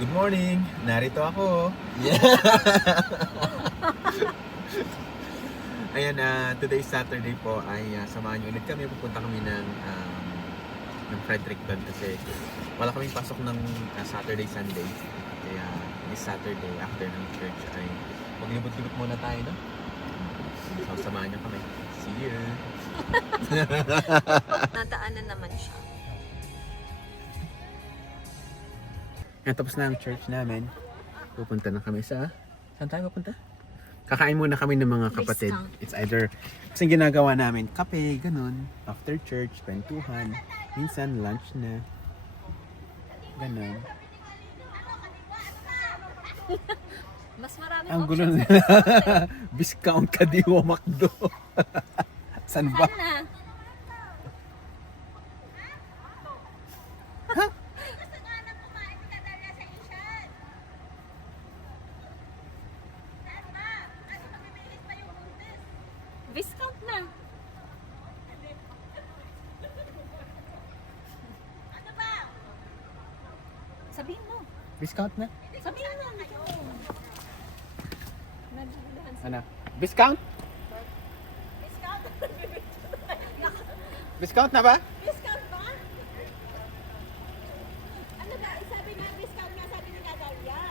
Good morning! Narito ako. Yeah. Ayan, today's Saturday po ay samahan niyo ulit kami. Pupunta kami ng Fredericton kasi wala kaming pasok ng Saturday, Sunday. Kaya this Saturday after ng church ay maglibot-libot muna tayo, no? So, samahan niyo kami. See you! Nataanan naman siya. Tapos na ang church namin. Pupunta na kami sa... Saan tayo pupunta? Kakain muna kami ng mga kapatid. It's either... Kasi ginagawa namin, kape, ganun. After church, kwentuhan. Minsan, lunch na. Ganun. Mas maraming Ang gulo options. na. Discount ka diwa McDo. San ba? Sana. Discount na. Ano ba? Sabihin mo. Discount na? Sabihin mo. Ano? Discount? Discount? Discount na ba? Discount ba? Ano ba? Sabi niya, discount nga, sabi ni Gagalia.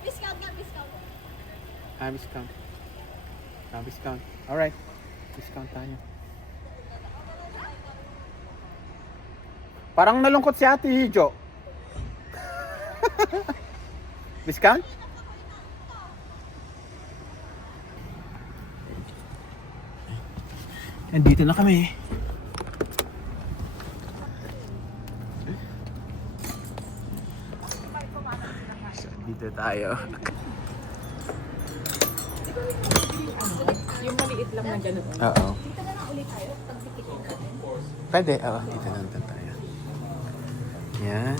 Discount nga, discount. Discount. Discount. Alright. Discount tayo. Parang nalungkot si Ate Hijo. Discount? Nandito na kami. So, dito tayo. Yung maliit lang na gano'n. Oo. Dito na lang ulit tayo, pagtikitin natin. Pwede. Oo, dito na tayo. Yan.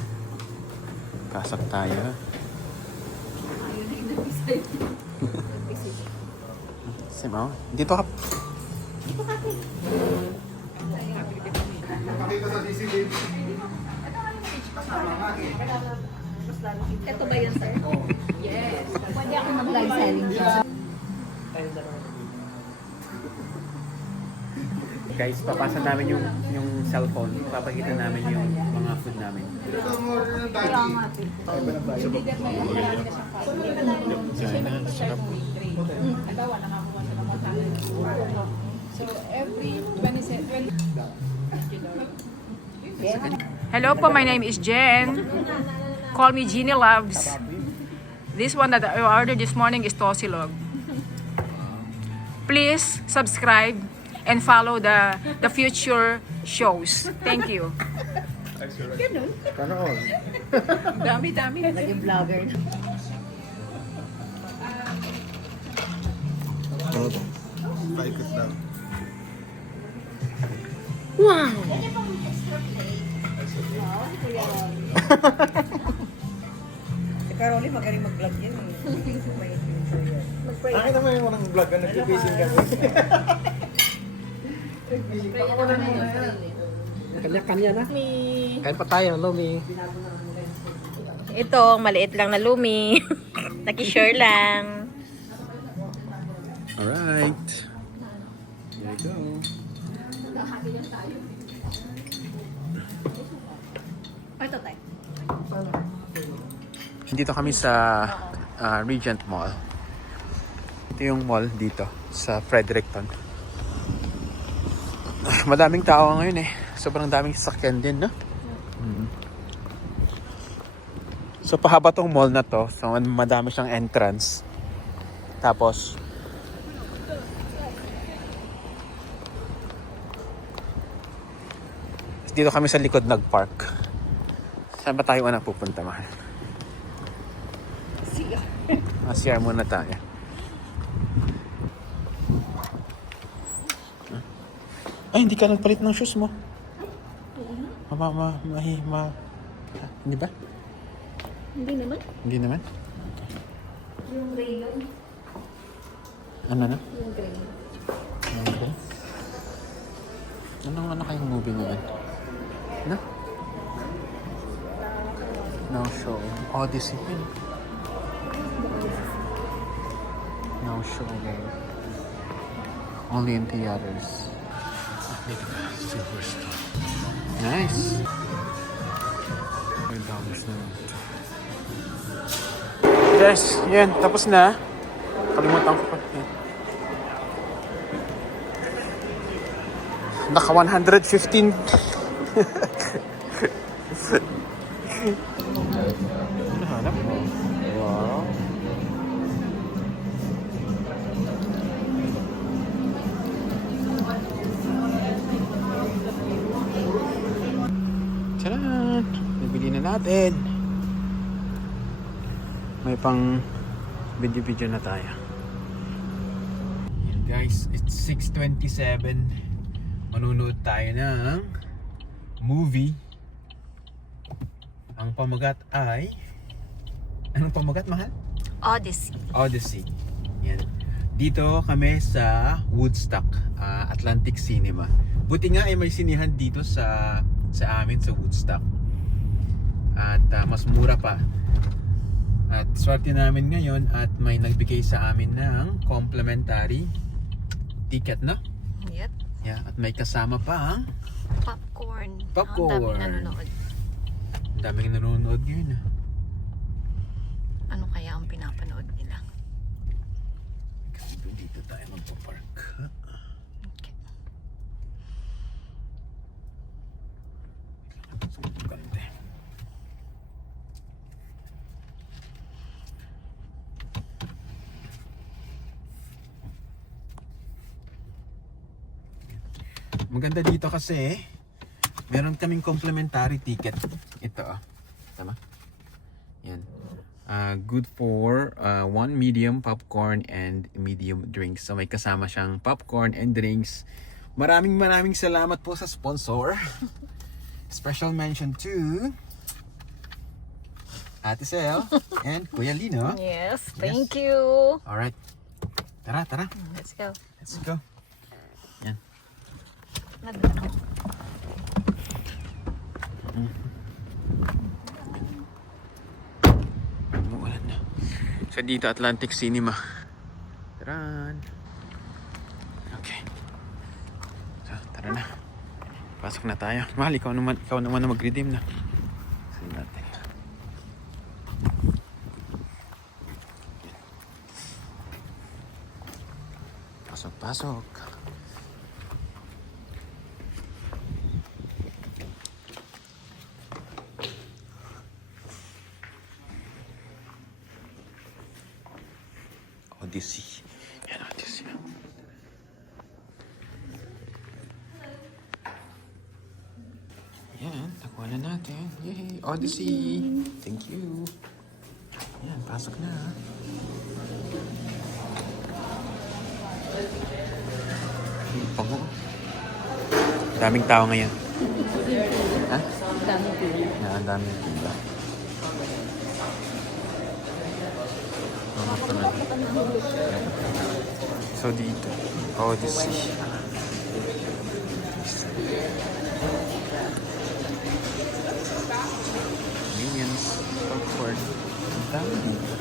Pasok tayo. Ayun na yung nag-decide. Simo, dito ka. Dito ka, Ate. Ito ba yan, sir? Yes. Pwede ako mag-live selling dyan. Guys, papasa namin yung cellphone. Papakita namin yung mga food namin. Kaya nga, Ate. Sana, sarap. So every 20 Hello po, my name is Jen. Call me Jeannie Loves. This one that I ordered this morning is Tosilog. Please subscribe and follow the future shows. Thank you. Dami. Naging vlogger na. Paikot daw. Wow! Si Caroli magaling mag-vlog yan eh. Nakita mo yung unang vlog na nag-fishing kami. Kanya-kanya na. Kain pa tayo, Lumi. Ito, maliit lang na lumi. Naki-share lang. Alright. There you go. Ito tayo. Dito kami sa Regent Mall. Ito yung mall dito sa Fredericton. Madaming tao ngayon eh. Sobrang daming sasakyan din, no? So pahaba tong mall na to. So madami siyang entrance. Tapos dito kami sa likod nag-park. Saan ba tayo unang pupunta, mahal? CR muna tayo. Ay, hindi ka nagpalit ng shoes mo. Hindi ba? Hindi naman. Hindi naman? Yung rayon. Ano na? Yung rayon. Okay. Ano kayong movie ngayon? Na? No show. Odyssey. No show. Only in theaters. Superstar. Nice. $5 na. Guys, yan. Tapos na. Kalimutan ko pa. Yan. Naka 115. Hanap mo. Wow. Tcharan! Nabili na natin. May pang video na tayo. Yan guys, it's 6:27. Manunood tayo ng movie. Ang pamagat ay... Anong pamagat, mahal? Odyssey. Odyssey. Yan. Dito kami sa Woodstock, Atlantic Cinema. Buti nga ay may sinihan dito sa amin sa Woodstock. At mas mura pa. At swerte namin ngayon at may nagbigay sa amin ng complimentary ticket, no? Yep. Yeah, at may kasama pa ang Popcorn. Popcorn. Ang daming nanonood. ang daming nanonood ngayon. Ano kaya ang pinapanood nila? Kasi dito tayo magpapark. Okay. Ganda. Maganda dito kasi meron kaming complimentary ticket. Ito tama? Yan. Good for one medium popcorn and medium drinks. So may kasama siyang popcorn and drinks. Maraming salamat po sa sponsor. Special mention to Ate Sel and Kuya Lino. Yes, thank you. Alright. Tara. Let's go. Let's go. Yan. Umuulan na. So dito Atlantic Cinema. Taran. Okay. So tara na. Pasok na tayo. Mahal, ikaw naman na mag-redeem na. Sige natin. Pasok. Odyssey. Yan, Odyssey. Yan, nakuha na natin. Yay! Odyssey! Thank you. Yan, pasok na. Pango. Daming tao ngayon. Ha? Dami po. Yan, ang daming tao. So dito, Odyssey. Minions, popcorn, ang dami dito.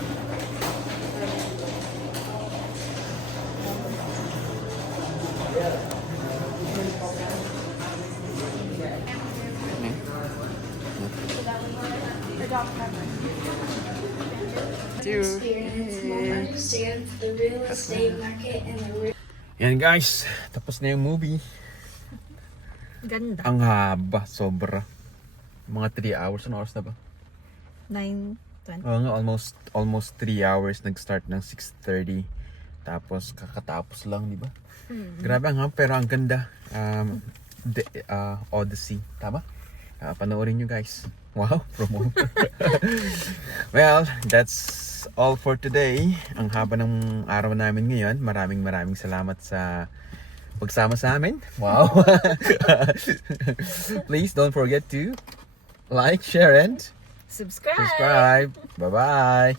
Experience more understand the real estate market and the real Yan guys, tapos na yung movie. Ganda. Ang haba, sobra. Mga 3 hours. Ano oras na ba? 9:20. Oo nga, almost 3 hours. Nag-start ng 6:30. Tapos kakatapos lang, di ba? Grabe ang haba, pero ang ganda. Odyssey, tama? Panoorin nyo guys. Wow, promo. Well, that's all for today. Ang haba ng araw namin ngayon. Maraming salamat sa pagsama sa amin. Wow. Please don't forget to like, share, and Subscribe. subscribe. Bye-bye.